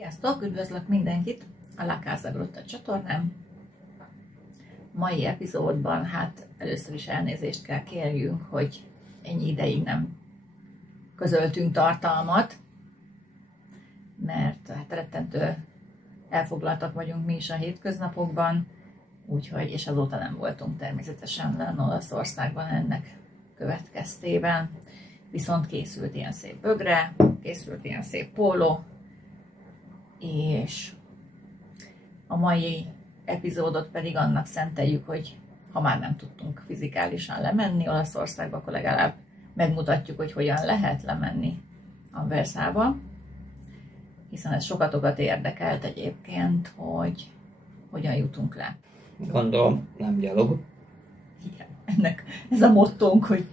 Sziasztok! Üdvözlök mindenkit a La Casa Grotta csatornán. Mai epizódban először is elnézést kell kérjünk, hogy ennyi ideig nem közöltünk tartalmat, mert rettentő elfoglaltak vagyunk mi is a hétköznapokban, úgyhogy, és azóta nem voltunk természetesen lenn Olaszországban ennek következtében. Viszont készült ilyen szép bögre, készült ilyen szép póló, és a mai epizódot pedig annak szenteljük, hogy ha már nem tudtunk fizikálisan lemenni Olaszországba, akkor legalább megmutatjuk, hogy hogyan lehet lemenni Anversába, hiszen ez sokatokat érdekelt egyébként, hogy hogyan jutunk le. Gondolom, nem gyalog. Igen, ez a mottónk, hogy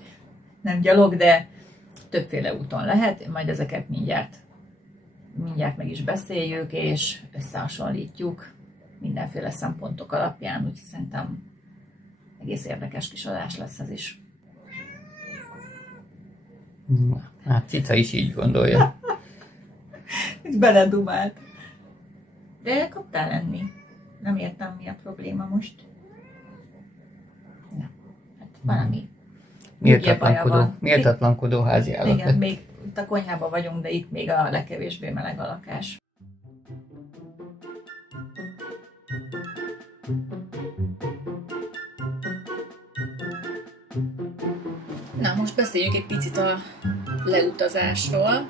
nem gyalog, de többféle úton lehet, majd ezeket mindjárt meg is beszéljük, és összehasonlítjuk mindenféle szempontok alapján, úgyhogy szerintem egész érdekes kis adás lesz ez is. Hát Cica is így gondolja. Itt beledumált. De kaptál lenni. Nem értem, mi a probléma most. Nem. Hát valami. Méltatlankodó háziállat. Igen, még itt a konyhában vagyunk, de itt még a legkevésbé meleg a lakás. Na, most beszéljünk egy picit a leutazásról.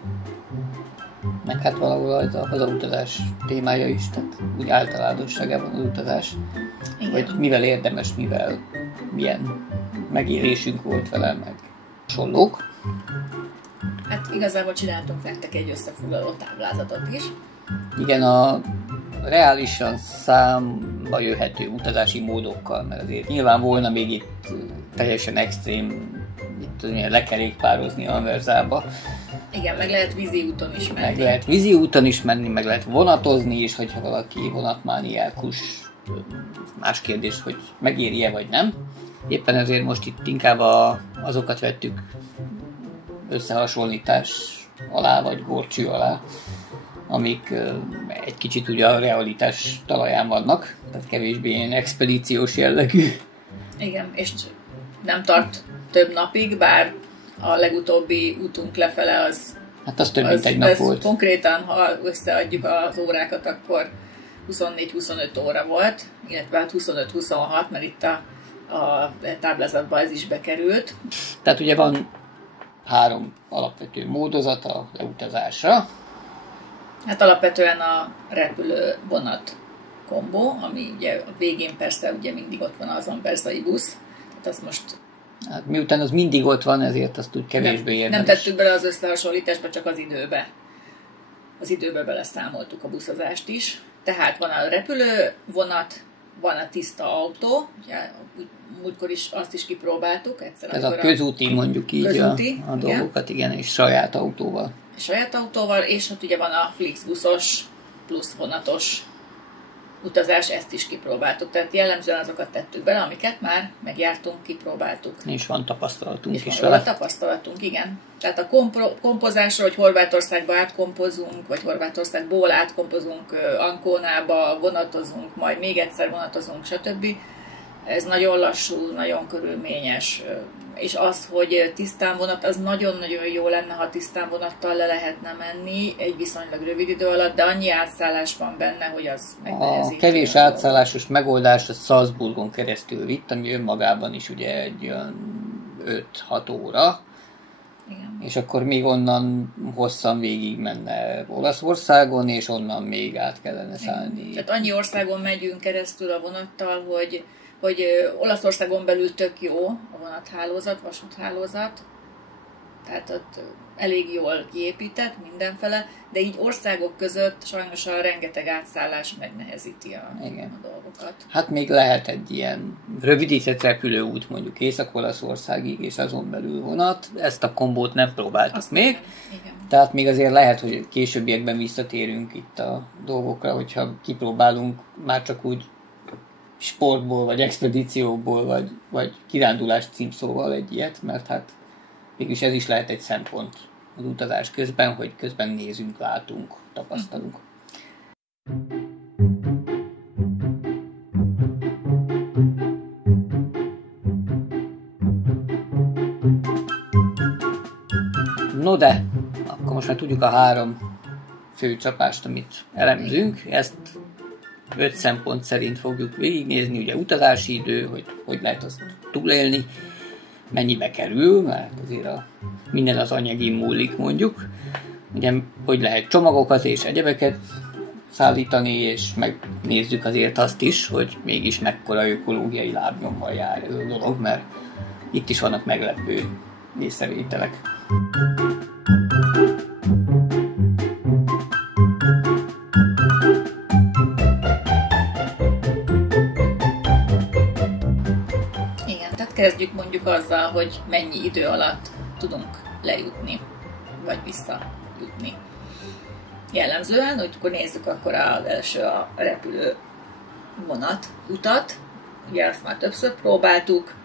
Meg hát valahol az a hazautazás témája is, tehát úgy általánosságában az utazás. Igen. Hogy mivel érdemes, milyen megérésünk volt vele, meg hasonlók. Hát igazából csináltunk nektek egy összefoglaló táblázatot is. Igen, a reálisan számba jöhető utazási módokkal, mert azért nyilván volna még itt teljesen extrém, itt lekerékpározni Anversába. Igen, meg lehet vízi úton is menni. Meg lehet vízi úton is menni, meg lehet vonatozni is, hogyha valaki vonatmániákus. Más kérdés, hogy megéri-e vagy nem. Éppen ezért most itt inkább azokat vettük összehasonlítás alá, vagy górcső alá, amik egy kicsit ugye a realitás talaján vannak, tehát kevésbé ilyen expedíciós jellegű. Igen, és nem tart több napig, bár a legutóbbi útunk lefele az... Hát az több mint egy nap volt. Konkrétan, ha összeadjuk az órákat, akkor 24-25 óra volt, illetve hát 25-26, mert itt a táblázatban ez is bekerült. Tehát ugye van 3 alapvető módozat a leutazásra. Hát alapvetően a repülő-vonat kombó, ami ugye a végén persze ugye mindig ott van az anversai busz. Tehát az most... Hát miután az mindig ott van, ezért azt úgy kevésbé érdemes. Nem tettük bele az összehasonlításba, csak az időbe. Az időbe beleszámoltuk a buszozást is. Tehát van a repülővonat, van a tiszta autó, ugye, múltkor is azt is kipróbáltuk. Ez a közúti, mondjuk így közúti, a dolgokat, igen, és saját autóval. És ott ugye van a Flixbuszos plusz vonatos utazás, ezt is kipróbáltuk. Tehát jellemzően azokat tettük bele, amiket már megjártunk, kipróbáltuk. És van tapasztalatunk és is vele. Van tapasztalatunk, igen. Tehát a kompozásról, hogy Horvátországba átkompozunk, vagy Horvátországból átkompozunk Ancónába, vonatozunk, majd még egyszer vonatozunk, stb. Ez nagyon lassú, nagyon körülményes. És az, hogy tisztán vonat, az nagyon-nagyon jó lenne, ha tisztán vonattal le lehetne menni egy viszonylag rövid idő alatt, de annyi átszállás van benne, hogy az megnehezíti. A kevés átszállásos megoldás a Salzburgon keresztül vitt, ami önmagában is ugye egy olyan 5-6 óra. Igen. És akkor még onnan hosszan végig menne Olaszországon, és onnan még át kellene szállni. Igen. Tehát annyi országon megyünk keresztül a vonattal, hogy Olaszországon belül tök jó a vonathálózat, vasúthálózat, tehát ott elég jól kiépített mindenfele, de így országok között sajnos a rengeteg átszállás megnehezíti a dolgokat. Hát még lehet egy ilyen rövidített repülőút mondjuk Észak-Olaszországig, és azon belül vonat. Ezt a kombót nem próbáltuk még. Igen. Tehát még azért lehet, hogy későbbiekben visszatérünk itt a dolgokra, hogyha kipróbálunk már csak úgy sportból, vagy expedícióból, vagy kirándulás címszóval egy ilyet, mert hát mégis ez is lehet egy szempont az utazás közben, hogy közben nézünk, látunk, tapasztalunk. No de, akkor most már tudjuk a 3 fő csapást, amit elemzünk. Ezt 5 szempont szerint fogjuk végignézni, ugye utazási idő, hogy lehet azt túlélni, mennyibe kerül, mert azért minden az anyagin múlik mondjuk. Ugye, hogy lehet csomagokat és egyebeket szállítani, és megnézzük azért azt is, hogy mégis mekkora ökológiai lábnyommal jár ez a dolog, mert itt is vannak meglepő észrevételek. Igen, tehát kezdjük mondjuk azzal, hogy mennyi idő alatt tudunk lejutni, vagy visszajutni. Jellemzően, hogy akkor nézzük akkor az első a repülő vonat utat, ugye azt már többször próbáltuk,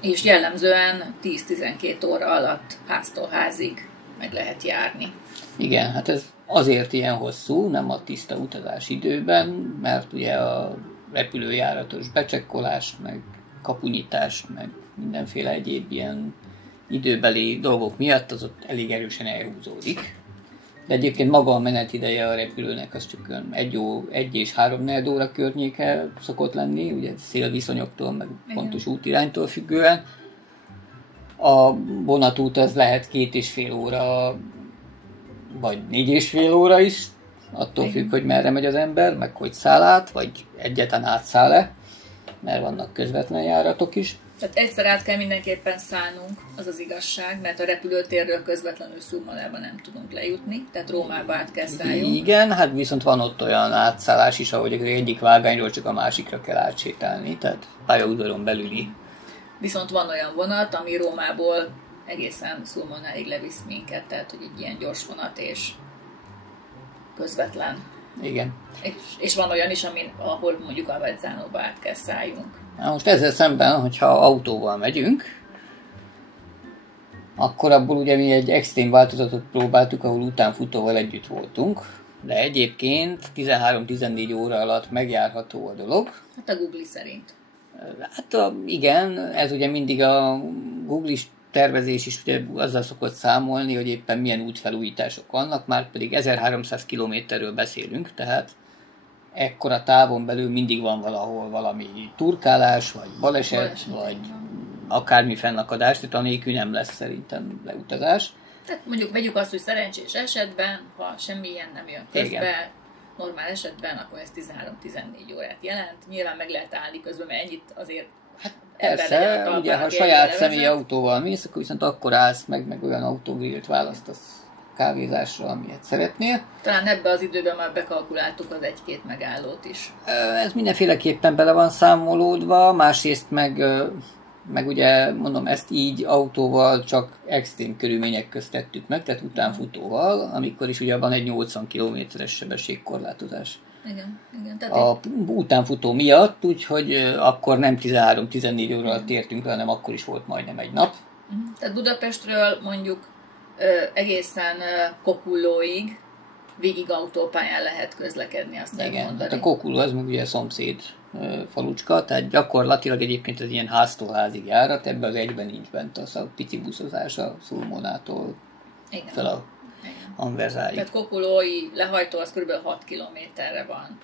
és jellemzően 10-12 óra alatt háztól házig meg lehet járni. Igen, hát ez azért ilyen hosszú, nem a tiszta utazás időben, mert ugye a repülőjáratos becsekkolás, meg kapunyítás, meg mindenféle egyéb ilyen időbeli dolgok miatt az ott elég erősen elhúzódik. De egyébként maga a menetideje a repülőnek az csak 1 és 3-4 óra környéke szokott lenni, ugye szélviszonyoktól, meg pontos útiránytól függően. A vonatút az lehet 2,5 óra, vagy 4,5 óra is, attól függ, hogy merre megy az ember, meg hogy száll át, vagy egyáltalán átszáll-e, mert vannak közvetlen járatok is. Tehát egyszer át kell mindenképpen szállnunk, az az igazság, mert a repülőtérről közvetlenül Sulmonába nem tudunk lejutni, tehát Rómába át kell szálljunk. Igen, hát viszont van ott olyan átszállás is, ahogy egyik vágányról csak a másikra kell átsétálni, tehát pályaudvaron belüli. Viszont van olyan vonat, ami Rómából egészen Sulmonáig levisz minket, tehát hogy egy ilyen gyors vonat és közvetlen. Igen. És van olyan is, ahol mondjuk Avezzánóba át kell szálljunk. Na most ezzel szemben, hogyha autóval megyünk, akkor abból ugye mi egy extrém változatot próbáltuk, ahol utánfutóval együtt voltunk, de egyébként 13-14 óra alatt megjárható a dolog. Hát a Google szerint. Hát igen, ez ugye mindig a Google-is tervezés is ugye azzal szokott számolni, hogy éppen milyen útfelújítások vannak, már pedig 1300 kilométerről beszélünk, tehát ekkora távon belül mindig van valahol valami turkálás, vagy baleset, vagy akármi fennakadás, tehát anélkül nem lesz szerintem leutazás. Tehát mondjuk vegyük azt, hogy szerencsés esetben, ha semmilyen nem jön közbe, igen, normál esetben, akkor ez 13-14 órát jelent. Nyilván meg lehet állni közben, mert ennyit azért persze, ugye ha saját személyi autóval mész, akkor viszont akkor állsz meg olyan autógrillt választasz kávézásra, amilyet szeretnél. Talán ebbe az időben már bekalkuláltuk az 1-2 megállót is. Ez mindenféleképpen bele van számolódva, másrészt meg ugye mondom, ezt így autóval csak extrém körülmények közt tettük meg, tehát utánfutóval, amikor is ugye van egy 80 km-es sebességkorlátozás. Igen. Tehát a utánfutó miatt, úgyhogy akkor nem 13-14 óra alatt értünk le, hanem akkor is volt majdnem egy nap. Tehát Budapestről mondjuk egészen Kokullóig végig autópályán lehet közlekedni, azt lehet mondani. Hát a Kokulló az meg ugye szomszéd falucska, tehát gyakorlatilag egyébként ez ilyen háztól házig járat, ebben az egyben nincs bent az a pici buszozás a Sulmonától fel a Anversáig. Tehát Kokullói lehajtó az kb. 6 kilométerre van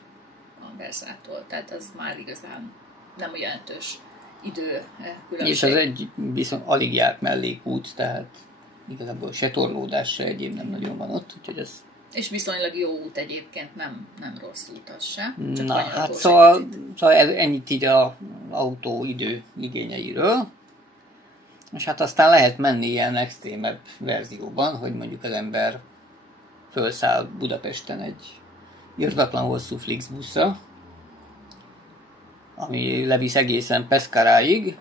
Anversától, tehát az már igazán nem olyan jelentős idő különbség. És az egy viszont alig járt mellékút, tehát igazából se torlódás, se egyéb nem nagyon van ott, úgyhogy ez... És viszonylag jó út egyébként, nem rossz út az se. Csak na, hát szóval ennyit így az autó idő igényeiről. És hát aztán lehet menni ilyen extrémebb verzióban, hogy mondjuk az ember fölszáll Budapesten egy irdatlan hosszú Flixbuszra, ami levisz egészen Pescaráig,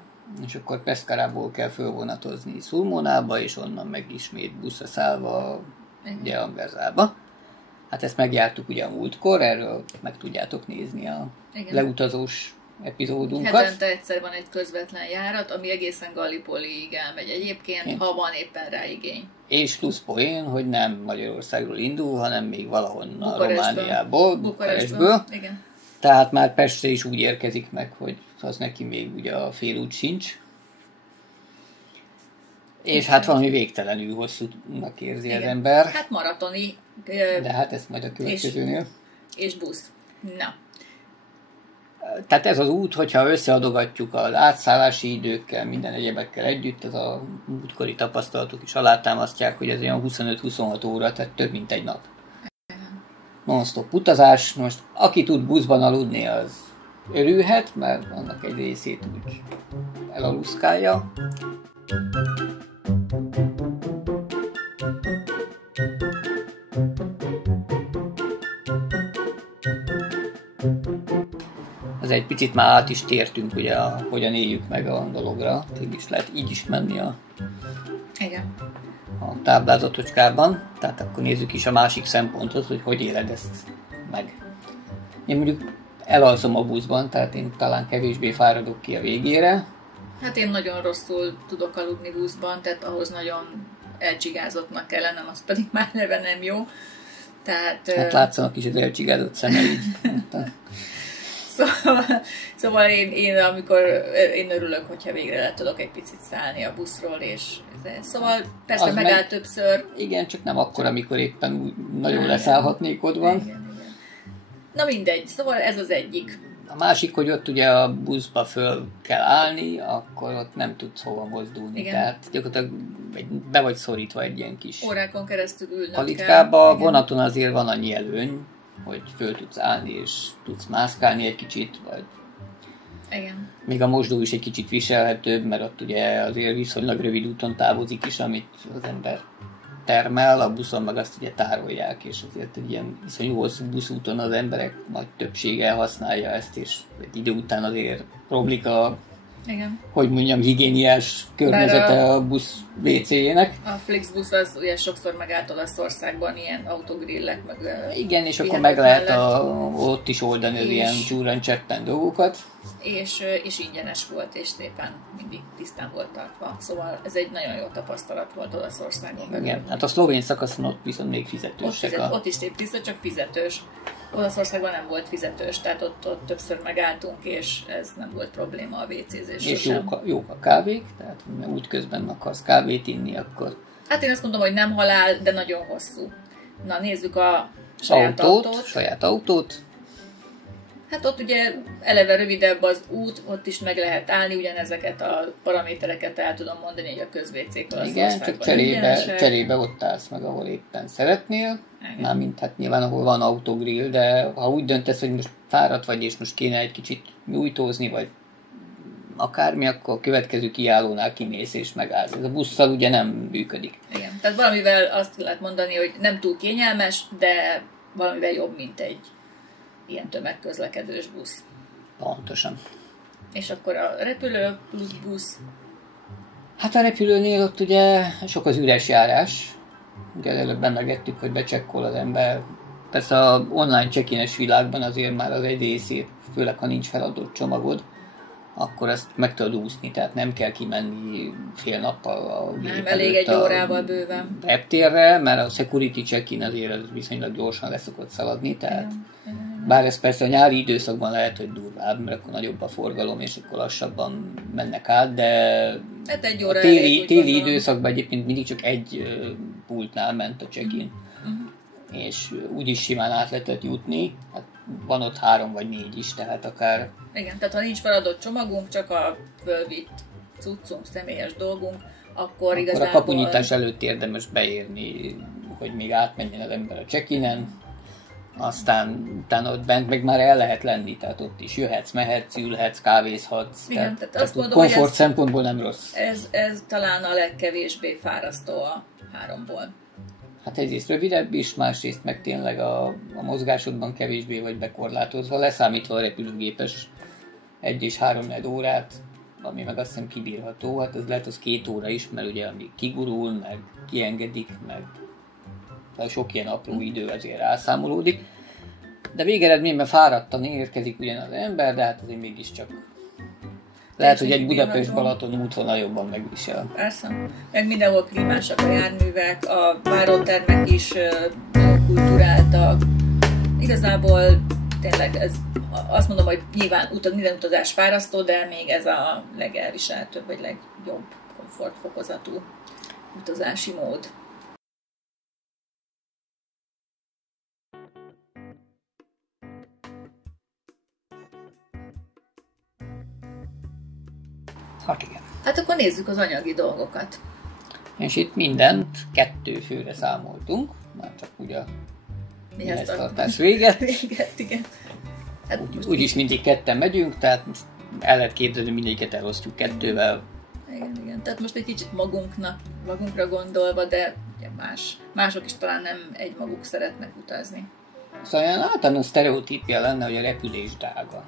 és akkor Pescarából kell fölvonatozni Sulmonába, és onnan meg ismét buszra szállva ugye Anversába. Hát ezt megjártuk ugye a múltkor, erről meg tudjátok nézni a leutazós epizódunkat. Hetente egyszer van egy közvetlen járat, ami egészen Gallipoliig elmegy egyébként, ha van éppen rá igény. És plusz poén, hogy nem Magyarországról indul, hanem még valahonnan Bukarestből. Bukarestből. Igen. Tehát már Pestre is úgy érkezik meg, hogy az neki még ugye a félút sincs. És hát valami végtelenül hosszúnak érzi az ember. Hát maratoni. De hát ezt majd a következőnél. És busz. Na. Tehát ez az út, hogyha összeadogatjuk az átszállási időkkel, minden egyebekkel együtt, ez a múltkori tapasztalatok is alátámasztják, hogy ez olyan 25-26 óra, tehát több mint egy nap. Non-stop utazás. Most aki tud buszban aludni, az örülhet, mert annak egy részét úgy elaluszkálja. Ez egy picit már át is tértünk, ugye, hogyan éljük meg a dologra. Mégis lehet így is menni a táblázatocskában. Tehát akkor nézzük is a másik szempontot, hogy éled ezt meg. Én mondjuk elalszom a buszban, tehát én talán kevésbé fáradok ki a végére. Hát én nagyon rosszul tudok aludni buszban, tehát ahhoz nagyon elcsigázottnak kell lennem, az pedig már neve nem jó. Tehát, hát látszanak is az elcsigázott szemeid. Szóval én örülök, hogyha végre le tudok egy picit szállni a buszról, és szóval persze az megáll többször. Igen, csak nem akkor, amikor éppen úgy nagyon leszállhatnék ott van. Igen. Na mindegy, szóval ez az egyik. A másik, hogy ott ugye a buszba föl kell állni, akkor ott nem tudsz hova mozdulni. Igen. Tehát gyakorlatilag be vagy szorítva egy ilyen kis órákon keresztül ülnöd kalitkába. Kell. Vonaton azért van annyi előny, hogy föl tudsz állni, és tudsz mászkálni egy kicsit, vagy igen. Még a mosdó is egy kicsit viselhetőbb, mert ott ugye azért viszonylag rövid úton távozik is, amit az ember termel, a buszon meg azt ugye tárolják, és azért egy ilyen viszonyú hosszú buszúton az emberek nagy többsége használja ezt, és egy idő után azért romlik a igen. Hogy mondjam, higiéniás környezete a busz WC-jének. A Flixbus az ugye sokszor megállt Olaszországban ilyen autogrillek, meg igen, és akkor meg lehet ott is oldani az ilyen csúran-cseppen dolgokat. És ingyenes volt, és szépen mindig tisztán volt tartva. Szóval ez egy nagyon jó tapasztalat volt Olaszországban. Igen, hát a szlovén szakaszon ott viszont még fizetős. Ott is tiszta, csak fizetős. Olaszországban nem volt fizetős, tehát ott többször megálltunk, és ez nem volt probléma a WC-zés. És jók a kávék, tehát útközben akarsz kávét inni, akkor... Hát én azt mondom, hogy nem halál, de nagyon hosszú. Na, nézzük a saját autót. Hát ott ugye eleve rövidebb az út, ott is meg lehet állni, ugyanezeket a paramétereket el tudom mondani, hogy a közvécékről. Igen, csak cserébe ott állsz meg, ahol éppen szeretnél. Mármint hát nyilván, ahol van autogrill, de ha úgy döntesz, hogy most fáradt vagy, és most kéne egy kicsit nyújtózni, vagy akármi, akkor a következő kiállónál kimész és megállsz. Ez a busszal ugye nem működik. Igen, tehát valamivel azt lehet mondani, hogy nem túl kényelmes, de valamivel jobb, mint egy ilyen tömegközlekedős busz. Pontosan. És akkor a repülő plusz busz? Hát a repülőnél ott ugye sok az üres járás. Ugye előbb emlegettük, hogy becsekkol az ember. Persze az online check-ines világban azért már az egy részét, főleg ha nincs feladott csomagod, akkor ezt meg tudod úszni, tehát nem kell kimenni fél nappal a gép nem, elég egy órával bőven. Reptérre, mert a security check-in azért az viszonylag gyorsan leszokott szaladni, tehát bár ez persze a nyári időszakban lehet, hogy durvább, mert akkor nagyobb a forgalom, és akkor lassabban mennek át, de hát egy óra a téli időszakban egyébként mindig csak egy pultnál ment a check-in, és úgyis simán át lehetett jutni, hát van ott 3 vagy 4 is, tehát akár... Igen, tehát ha nincs feladott csomagunk, csak a fölvitt cuccunk, személyes dolgunk, akkor igazából... a kapunyítás előtt érdemes beérni, hogy még átmenjen az ember a check-inen, aztán utána ott bent meg már el lehet lenni, tehát ott is jöhetsz, mehetsz, ülhetsz, kávézhatsz. Igen, tehát azt mondom, komfort szempontból nem rossz. Ez talán a legkevésbé fárasztó a 3-ból. Hát egyrészt rövidebb is, másrészt meg tényleg a mozgásodban kevésbé vagy bekorlátozva, leszámítva a repülőgépes 1 és 3 órát, ami meg azt hiszem kibírható, hát ez lehet az 2 óra is, mert ugye amíg kigurul, meg kiengedik, meg sok ilyen apró idő azért rászámolódik. De végeredményben fáradtan érkezik ugyan az ember, de hát azért mégiscsak lehet, hogy egy Budapest-Balaton útvonal jobban megvisel. Persze. Meg mindenhol klímásak a járművek, a várótermek is kulturáltak. Igazából tényleg ez, azt mondom, hogy nyilván minden utazás fárasztó, de még ez a legelviselhetőbb, vagy legjobb komfortfokozatú utazási mód. Hát igen. Hát akkor nézzük az anyagi dolgokat. És itt mindent 2 főre számoltunk, már csak ugye a tartás véget. Igen. Hát úgyis mindig 2-en megyünk, tehát el lehet képzelni, hogy mindegyiket elosztjuk 2-vel. Igen. Tehát most egy kicsit magunkra gondolva, de ugye mások is talán nem egymaguk szeretnek utazni. Szóval olyan általános sztereotípia lenne, hogy a repülés drága.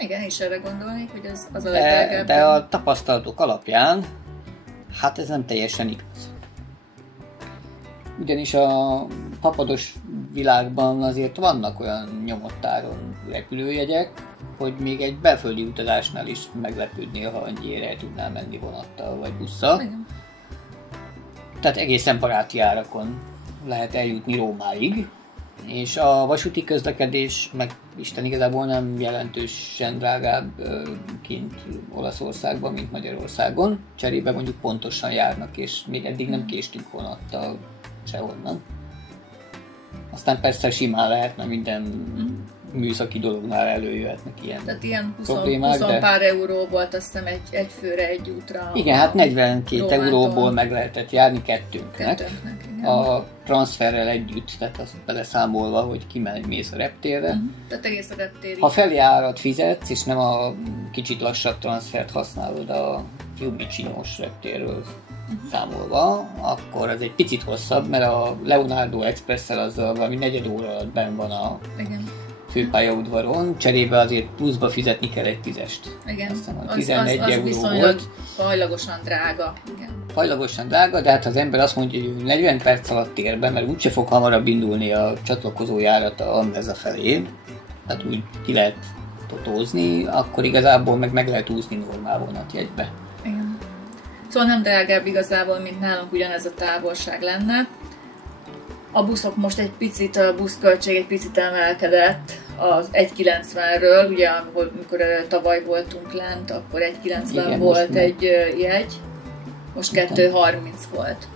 Igen, is erre gondolnék, hogy az a legdrágább. De a tapasztalatok alapján, hát ez nem teljesen igaz. Ugyanis a papados világban azért vannak olyan nyomottáron repülőjegyek, hogy még egy belföldi utazásnál is meglepődnél, ha annyira el tudnál menni vonattal vagy busszal. Igen. Tehát egészen baráti árakon lehet eljutni Rómáig, és a vasúti közlekedés meg Isten igazából nem jelentősen drágább kint Olaszországban, mint Magyarországon. Cserébe mondjuk pontosan járnak, és még eddig nem késtünk vonattal sehonnan. Aztán persze simán lehet, mert minden műszaki dolognál előjöhetnek ilyen tehát ilyen 20 problémák. pár euró volt, azt hiszem egy főre egy útra. Igen, hát 42 Rómától. Euróból meg lehetett járni kettőnknek. Igen. A transferrel együtt, tehát azt beleszámolva, hogy kimész a reptérre. Tehát egész a reptérig. Ha felé árat fizetsz, és nem a kicsit lassabb transfert használod a Fiumicino-s reptérről számolva, akkor ez egy picit hosszabb, mert a Leonardo Express-szel azzal valami 4 óra alatt benn van a főpályaudvaron, cserébe azért pluszba fizetni kell egy 10-est. Igen, aztán a 11 az euró viszonylag volt. fajlagosan drága. Igen. Fajlagosan drága, de hát az ember azt mondja, hogy 40 perc alatt ér be, mert úgyse fog hamarabb indulni a csatlakozó járata Andeza felé, tehát úgy ki lehet totózni, akkor igazából meg lehet úszni normál vonatjegybe. Igen. Szóval nem drágább igazából, mint nálunk ugyanez a távolság lenne. A buszok most egy picit, a buszköltség egy picit emelkedett az 1,90-ről, ugye amikor tavaly voltunk lent, akkor 1,90 volt egy jegy, most 2,30 volt.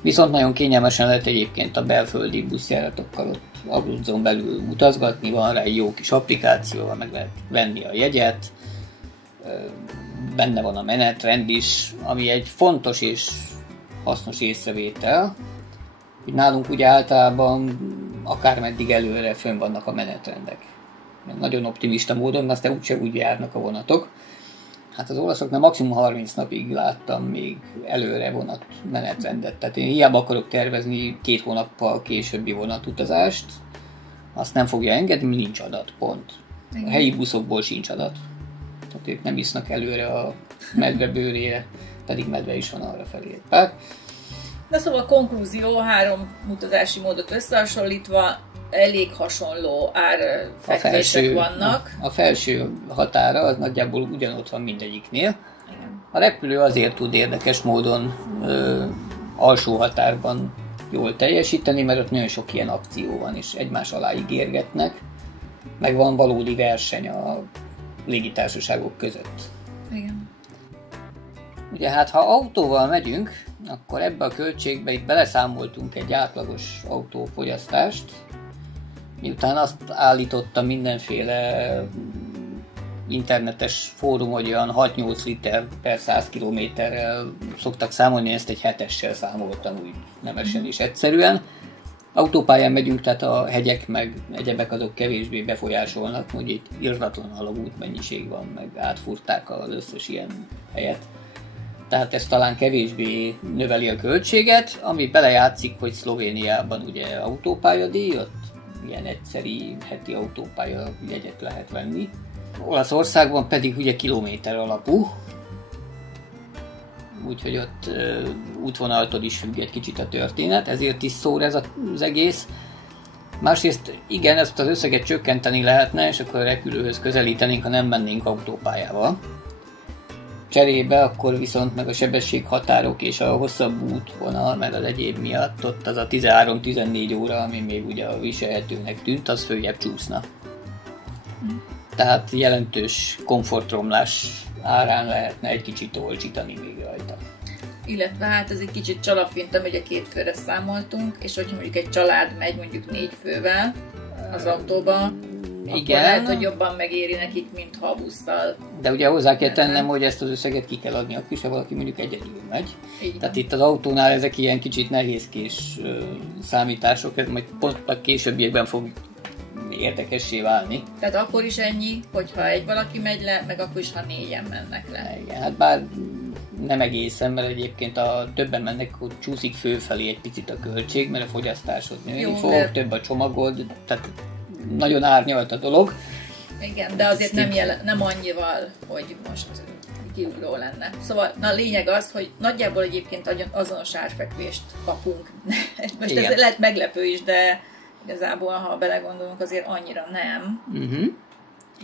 Viszont nagyon kényelmesen lehet egyébként a belföldi buszjáratokkal ott Abruzzon belül utazgatni, van rá egy jó kis applikáció, meg lehet venni a jegyet, benne van a menetrend is, ami egy fontos és hasznos észrevétel. Nálunk ugye általában akármeddig előre fönn vannak a menetrendek. Nagyon optimista módon, mert aztán úgyse úgy járnak a vonatok. Hát az olaszoknál maximum 30 napig láttam még előre vonat menetrendet. Tehát én hiába akarok tervezni 2 hónappal későbbi vonatutazást, azt nem fogja engedni, nincs adat, pont. A helyi buszokból sincs adat. Tehát ők nem isznak előre a medve bőrére, pedig medve is van arra felé egy pár. De szóval a konklúzió, 3 utazási módot összehasonlítva elég hasonló árfekvések vannak. A felső határa az nagyjából ugyanott van mindegyiknél. Igen. A repülő azért tud érdekes módon alsó határban jól teljesíteni, mert ott nagyon sok ilyen akció van, és egymás alá ígérgetnek, meg van valódi verseny a légitársaságok között. Igen. Ugye hát ha autóval megyünk, akkor ebbe a költségbe itt beleszámoltunk egy átlagos autófogyasztást, miután azt állítottam mindenféle internetes fórum, hogy olyan 6-8 liter per 100 kilométerrel szoktak számolni, ezt egy 7-essel számoltam úgy nemesen és egyszerűen. Autópályán megyünk, tehát a hegyek meg egyebek azok kevésbé befolyásolnak, hogy itt irdatlan alagút mennyiség van, meg átfúrták az összes ilyen helyet. Tehát ez talán kevésbé növeli a költséget, ami belejátszik, hogy Szlovéniában ugye autópályadíj, ott ilyen egyszeri heti autópálya jegyet lehet venni. Olaszországban pedig ugye kilométer alapú, úgyhogy ott útvonaltól is függ egy kicsit a történet, ezért is szól ez az egész. Másrészt igen, ezt az összeget csökkenteni lehetne, és akkor a repülőhöz közelítenénk, ha nem mennénk autópályával. Cserébe akkor viszont meg a sebességhatárok és a hosszabb útvonal, meg az egyéb miatt ott az a 13-14 óra, ami még ugye a viselhetőnek tűnt, az följebb csúszna. Tehát jelentős komfortromlás árán lehetne egy kicsit olcsítani még rajta. Illetve hát ez egy kicsit csalapfinta, hogy a 2 főre számoltunk, és hogyha mondjuk egy család megy mondjuk 4 fővel az autóba, igen, akkor lehet, hogy jobban megéri nekik, mint ha a busszal. De ugye hozzá kell tennem, hogy ezt az összeget ki kell adni, akkor is, ha valaki mondjuk egyedül megy. Igen. Tehát itt az autónál ezek ilyen kicsit nehézkés számítások, ez majd pont a későbbiekben fog érdekessé válni. Tehát akkor is ennyi, hogyha egy valaki megy le, meg akkor is, ha 4-en mennek le. Igen, hát bár nem egészen, mert egyébként a többen mennek, hogy csúszik fölfelé egy picit a költség, mert a fogyasztásod nőni fog, de... több a csomagod, tehát nagyon árnyalt a dolog. Igen, de azért nem annyival, hogy most kiugró lenne. Szóval a lényeg az, hogy nagyjából egyébként azonos árfekvést kapunk. Most igen. Ez lehet meglepő is, de igazából, ha belegondolunk, azért annyira nem.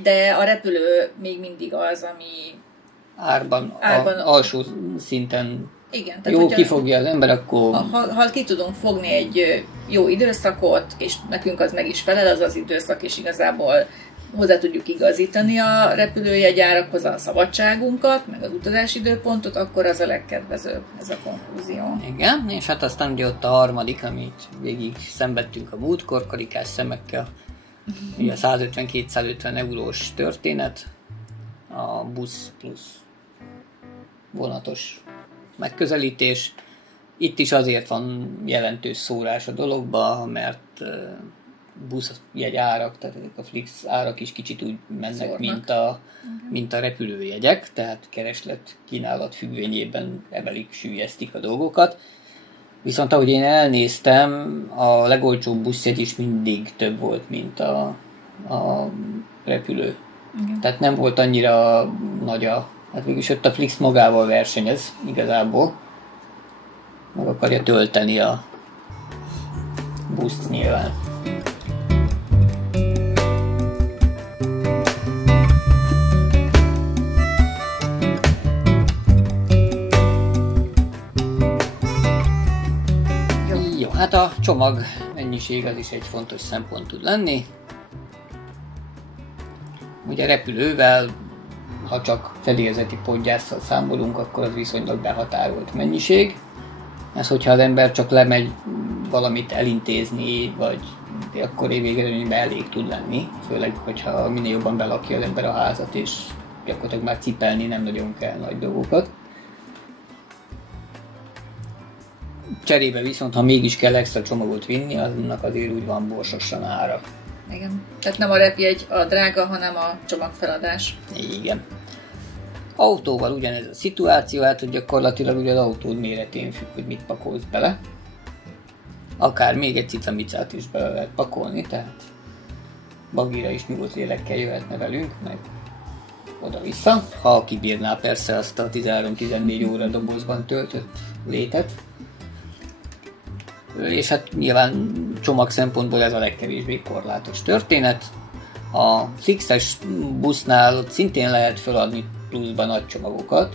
De a repülő még mindig az, ami árban alsó szinten igen, tehát jó kifogja az ember, akkor... Ha ki tudunk fogni egy jó időszakot, és nekünk az meg is felel az időszak, és igazából hozzá tudjuk igazítani a repülőjegyárakhoz a szabadságunkat, meg az utazási időpontot, akkor az a legkedvezőbb, ez a konklúzió. Igen, és hát aztán ugye ott a harmadik, amit végig szenvedtünk a múltkor, karikás szemekkel, ugye a 150-250 eurós történet, a busz plusz vonatos megközelítés. Itt is azért van jelentős szórás a dologba, mert buszjegy árak, tehát ezek a Flix árak is kicsit úgy mennek, mint a repülőjegyek, tehát kereslet-kínálat függvényében emelik, süllyesztik a dolgokat. Viszont ahogy én elnéztem, a legolcsóbb buszjegy is mindig több volt, mint a repülő. Igen. Tehát nem volt annyira nagy hát mégis ott a Flix magával versenyez igazából. Meg akarja tölteni a buszt nyilván. Jó, hát a csomag mennyiség az is egy fontos szempont tud lenni. Ugye repülővel, ha csak fedélzeti podgyásszal számolunk, akkor az viszonylag behatárolt mennyiség. Ez, hogyha az ember csak lemegy valamit elintézni, vagy akkor végeredményben elég tud lenni. Főleg, hogyha minél jobban belakja az ember a házat, és gyakorlatilag már cipelni nem nagyon kell nagy dolgokat. Cserébe viszont, ha mégis kell extra csomagot vinni, annak azért úgy van borsosan ára. Igen. Tehát nem a repjegy a drága, hanem a csomagfeladás. Igen. Autóval ugyanez a szituáció, hát hogy gyakorlatilag ugye az autód méretén függ, hogy mit pakolsz bele. Akár még egy cicamicát is bele lehet pakolni, tehát baggira is nyugodt lélekkel jöhetne velünk, meg oda-vissza. Ha kibírná persze azt a 13-14 óra dobozban töltött létet. És hát nyilván csomag szempontból ez a legkevésbé korlátos történet. A Flixes busznál szintén lehet feladni pluszban nagy csomagokat,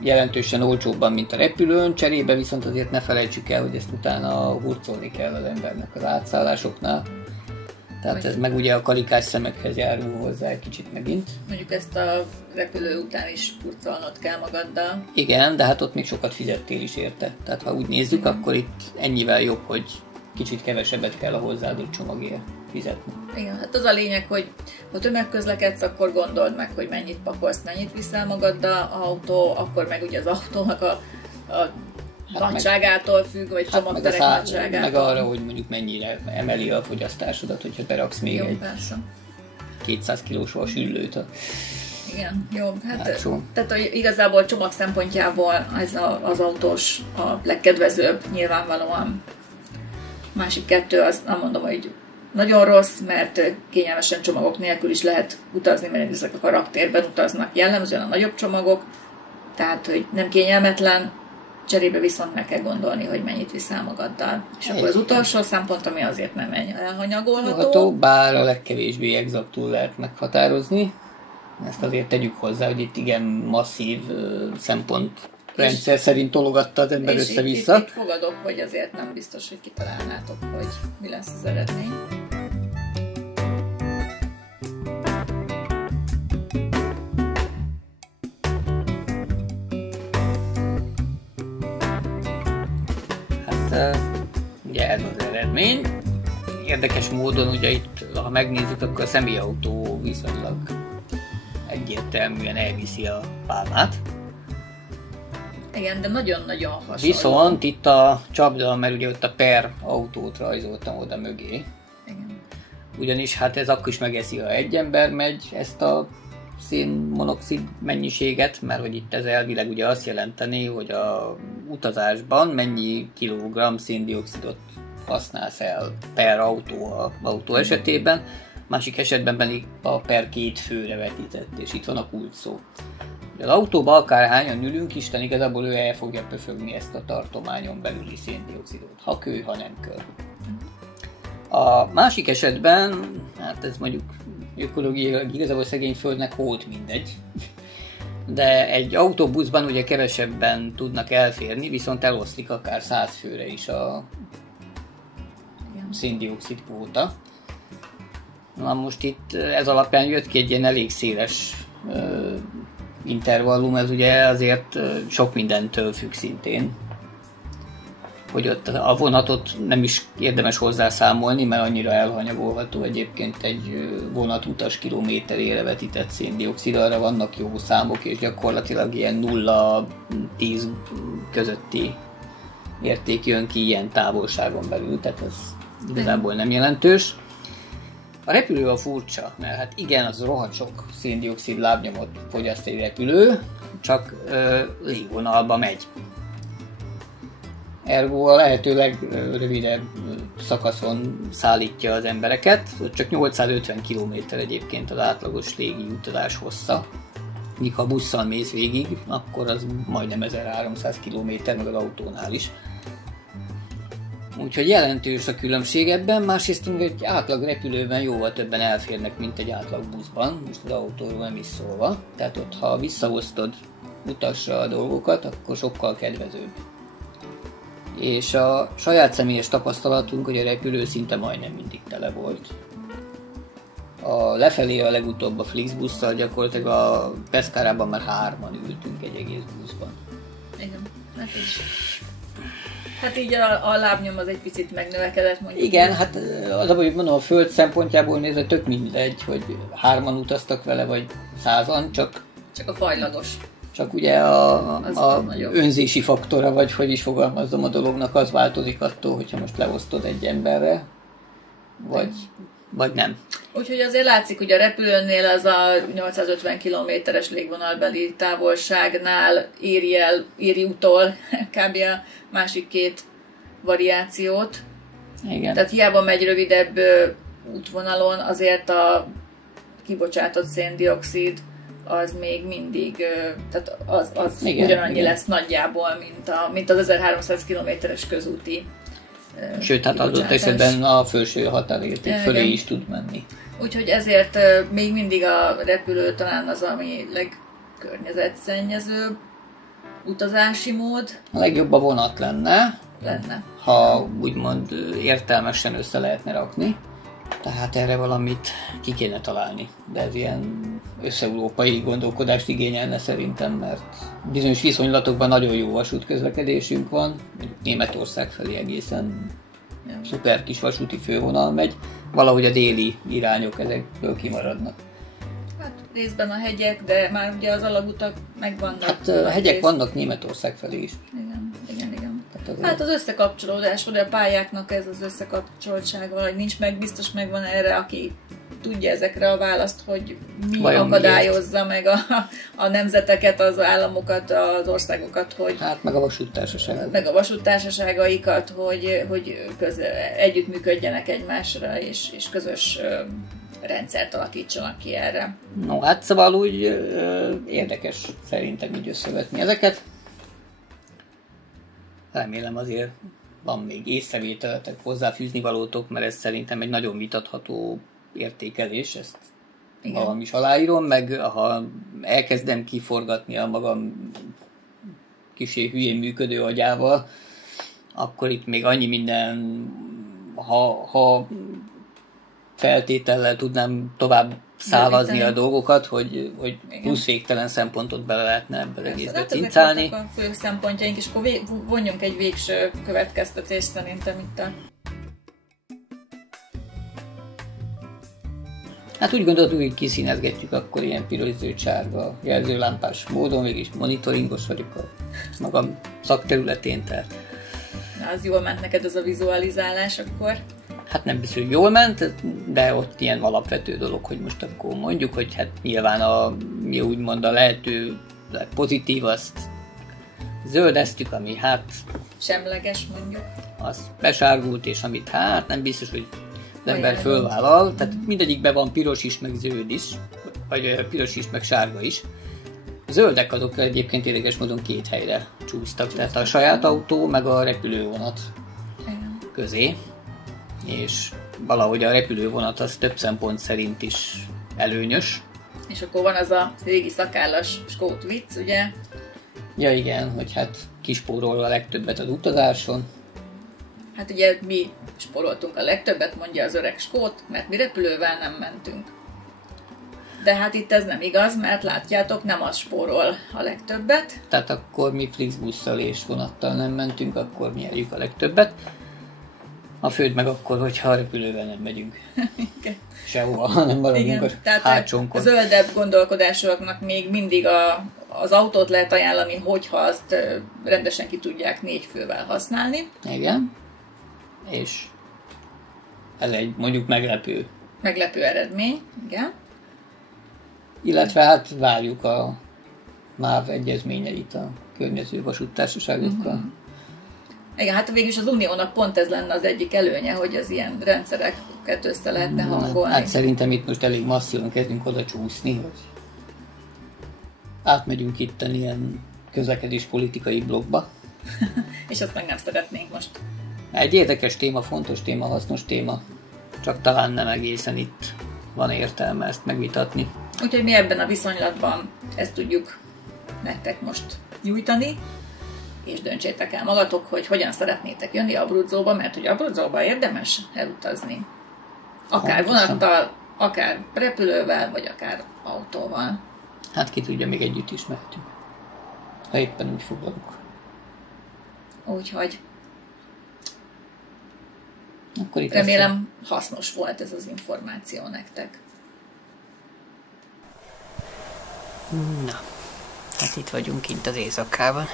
jelentősen olcsóbban, mint a repülőn, cserébe viszont azért ne felejtsük el, hogy ezt utána hurcolni kell az embernek az átszállásoknál. Tehát ez meg ugye a karikás szemekhez járul hozzá egy kicsit megint. Mondjuk ezt a repülő után is hurcolnod kell magaddal. Igen, de hát ott még sokat fizettél is érte. Tehát ha úgy nézzük, akkor itt ennyivel jobb, hogy kicsit kevesebbet kell a hozzáadott csomagért fizetni. Igen, hát az a lényeg, hogy ha tömegközlekedsz, akkor gondold meg, hogy mennyit pakolsz, mennyit viszel magaddal az autó, akkor meg ugye az autónak a nagyságától függ, vagy csomagterek nagyságától. Meg arra, hogy mondjuk mennyire emeli a fogyasztásodat, hogyha beraksz még jó, egy persze. 200 kilós vasüllőt. Igen, jó. Hát, tehát igazából csomag szempontjából ez az autós a legkedvezőbb, nyilvánvalóan. Másik kettő, azt nem mondom, hogy nagyon rossz, mert kényelmesen csomagok nélkül is lehet utazni, mert ezek a raktérben utaznak jellemzően a nagyobb csomagok, Tehát, hogy nem kényelmetlen, cserébe viszont meg kell gondolni, hogy mennyit viszel magaddal. És akkor az utolsó szempont, ami azért nem elhanyagolható. Bár a legkevésbé exaktul lehet meghatározni. Ezt azért tegyük hozzá, hogy itt igen masszív szempontrendszer szerint tologatta az ember össze-vissza. Itt fogadok, hogy azért nem biztos, hogy kitalálnátok, hogy mi lesz az eredmény. Ugye ez az eredmény. Érdekes módon ugye itt, ha megnézzük, akkor a személyautó viszonylag egyértelműen elviszi a pálmát. Igen, de nagyon-nagyon hasonló. Viszont itt a csapda, mert ugye ott a per autót rajzoltam oda mögé. Igen. Ugyanis hát ez akkor is megeszi, ha egy ember megy ezt a szénmonoxid mennyiséget, mert hogy itt ez elvileg ugye azt jelenteni, hogy a utazásban mennyi kilogramm széndioxidot használsz el per autó esetében, másik esetben pedig a per 2 főre vetített, és itt van a kulcs szó. Az autóba akárhányan ülünk, Isten igazából ő el fogja pöfögni ezt a tartományon belüli széndioxidot, ha kő, ha nem kör. A másik esetben, hát ez mondjuk ökológiailag igazából szegény földnek holt mindegy, de egy autóbuszban ugye kevesebben tudnak elférni, viszont eloszlik akár 100 főre is a széndioxid kvóta. Na most itt ez alapján jött ki egy ilyen elég széles intervallum, ez ugye azért sok mindentől függ szintén. Hogy ott a vonatot nem is érdemes hozzászámolni, mert annyira elhanyagolható egyébként egy vonat utas kilométerére vetített széndioxid, arra vannak jó számok, és gyakorlatilag ilyen 0-10 közötti érték jön ki ilyen távolságon belül, tehát ez igazából nem jelentős. A repülő a furcsa, mert hát igen, az rohadt sok széndioxid lábnyomot fogyaszt egy repülő, csak légvonalba megy. Ergo a lehető legrövidebb szakaszon szállítja az embereket, csak 850 km egyébként az átlagos légi utazás hossza. Míg ha busszal mész végig, akkor az majdnem 1300 km, meg az autónál is. Úgyhogy jelentős a különbség ebben, másrészt egy átlag repülőben jóval többen elférnek, mint egy átlag buszban, most az autóról nem is szólva. Tehát ott, ha visszaosztod utasra a dolgokat, akkor sokkal kedvezőbb. És a saját személyes tapasztalatunk, hogy a repülő szinte majdnem mindig tele volt. Lefelé a legutóbb a Flixbusszal gyakorlatilag a Pescarában már 3-an ültünk egy egész buszban. Igen, hát így a lábnyom az egy picit megnövekedett mondjuk. Igen, hát az, hogy mondom, a föld szempontjából nézve tök mindegy, hogy 3-an utaztak vele, vagy 100-an, csak a fajlagos. Csak ugye a önzési faktora, vagy hogy is fogalmazzam a dolognak, az változik attól, hogyha most leosztod egy emberre, vagy nem. Úgyhogy azért látszik, hogy a repülőnél az a 850 km-es légvonalbeli távolságnál éri utol kb. A másik két variációt. Igen. Tehát hiába megy rövidebb útvonalon, azért a kibocsátott széndioxid az még mindig, tehát az ugyanannyi lesz nagyjából, mint az 1300 km-es közúti sőt, hát adott esetben a felső határérték fölé is tud menni. Úgyhogy ezért még mindig a repülő talán az, ami legkörnyezetszennyezőbb utazási mód. A legjobb a vonat lenne. Ha úgymond értelmesen össze lehetne rakni. Tehát erre valamit ki kéne találni. De ez ilyen összeurópai gondolkodást igényelne szerintem, mert bizonyos viszonylatokban nagyon jó vasútközlekedésünk van. Németország felé egészen szuper kis vasúti fővonal megy. Valahogy a déli irányok ezekből kimaradnak. Hát részben a hegyek, de már ugye az alagutak megvannak. Hát a hegyek vannak Németország felé is. Igen. Tehát hát az összekapcsolódás, vagy a pályáknak ez az összekapcsoltsága, vagy nincs meg, biztos megvan erre, aki tudja ezekre a választ, hogy mi vajon akadályozza meg a nemzeteket, az államokat, az országokat, hogy... Hát meg a vasúttársaságokat. Meg a vasúttársaságaikat, hogy együttműködjenek egymásra, és közös rendszert alakítsanak ki erre. No, hát szóval úgy érdekes szerintem így összevetni ezeket. Remélem azért van még észrevételetek, hozzáfűzni valótok, mert ez szerintem egy nagyon vitatható értékelés, ezt magam is aláírom, meg ha elkezdem kiforgatni a magam kicsi hülyén működő agyával, akkor itt még annyi minden, ha feltétellel tudnám tovább szálazni a dolgokat, hogy plusz végtelen szempontot bele lehetne ebből egészbe cincálni. Ezek a fő szempontjaink, és akkor vonjunk egy végső következtetést szerintem itt a... Hát úgy gondoltuk, hogy kiszínezgetjük akkor ilyen piros-zöld-sárga jelzőlámpás módon, mégis monitoringos vagyok a magam szakterületén, tehát... Na, az jól ment neked az a vizualizálás akkor? Hát nem biztos, hogy jól ment, de ott ilyen alapvető dolog, hogy most akkor mondjuk, hogy hát nyilván mi úgymond a lehető pozitív, azt zöldeztük, ami hát... semleges mondjuk. Az besárgult, és amit hát nem biztos, hogy az ember fölvállal, tehát mindegyikben van piros is, meg zöld is, vagy piros is, meg sárga is. A zöldek azok egyébként érdekes módon két helyre csúsztak, tehát a saját autó, meg a repülővonat közé, és valahogy a repülővonat az több szempont szerint is előnyös. És akkor van az a régi szakállas skót vicc, ugye? Ja igen, hogy hát kispórol a legtöbbet az utazáson. Hát ugye mi spóroltunk a legtöbbet, mondja az öreg skót, mert mi repülővel nem mentünk. De hát itt ez nem igaz, mert látjátok, nem az spórol a legtöbbet. Tehát akkor mi Flixbusszal és vonattal nem mentünk, akkor mi eljük a legtöbbet. A főd meg akkor, hogyha repülővel nem megyünk. Sehova, hanem maradunk a hátsónkon. A zöldebb gondolkodásoknak még mindig az autót lehet ajánlani, hogyha azt rendesen ki tudják 4 fővel használni. Igen. És ez egy mondjuk meglepő eredmény, igen. Illetve hát várjuk a MÁV egyezményeit a környező vasúttársaságokkal. Igen, hát végülis az Uniónak pont ez lenne az egyik előnye, hogy az ilyen rendszereket össze lehetne hangolni. Hát szerintem itt most elég masszívan kezdünk oda csúszni, hogy átmegyünk itt ilyen közlekedés politikai blokkba. És azt meg nem szeretnénk most. Egy érdekes téma, fontos téma, hasznos téma, csak talán nem egészen itt van értelme ezt megvitatni. Úgyhogy mi ebben a viszonylatban ezt tudjuk nektek most nyújtani, és döntsétek el magatok, hogy hogyan szeretnétek jönni Abruzzóba, mert hogy Abruzzóba érdemes elutazni. Akár vonattal, akár repülővel, vagy akár autóval. Hát ki tudja, még együtt is mehetünk, ha éppen úgy foglalunk. Úgyhogy akkor itt remélem hasznos volt ez az információ nektek. Na, hát itt vagyunk kint az éjszakában.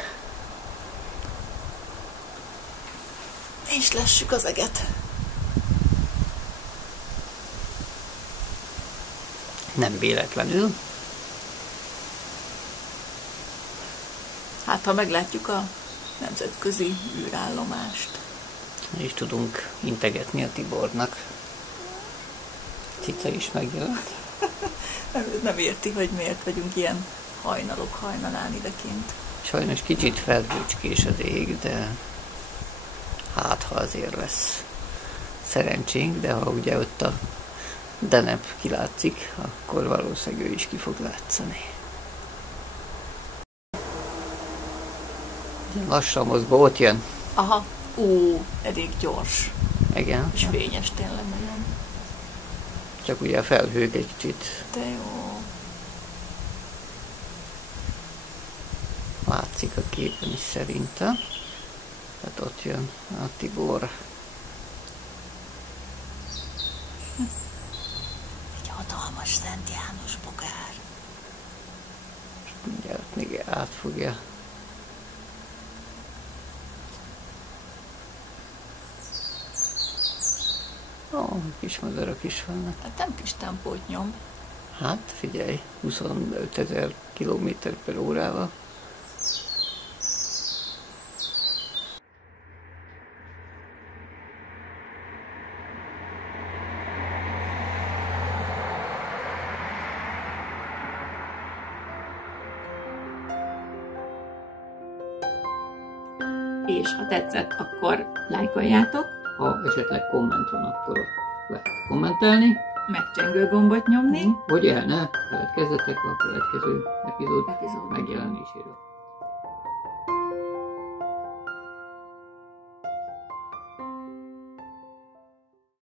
És lessük az eget. Nem véletlenül. Hát, ha meglátjuk a nemzetközi űrállomást. És tudunk integetni a Tibornak. Cica is megjelent. Nem érti, hogy miért vagyunk ilyen hajnalok hajnalán idekint. Sajnos kicsit felhőcskés az ég, de hát ha azért lesz szerencsénk, de ha ugye ott a Deneb kilátszik, akkor valószínűleg ő is ki fog látszani. Lassan mozgó, ott jön. Aha, elég gyors. Igen. És fényes tényleg nagyon. Csak ugye a felhők egy kicsit. De jó. Látszik a képen is szerintem. Tehát ott jön a Tibor. Egy hatalmas Szent János bogár. És mindjárt még át fogja. Kis madarak is vannak. Hát nem kis tempót nyom. Hát figyelj, 25 000 km/órával. és ha tetszett, akkor lájkoljátok. Ha esetleg komment van, akkor ott lehet kommentelni. Megcsengő gombot nyomni. Hogy el ne feledkezzetek a következő epizód megjelenéséről.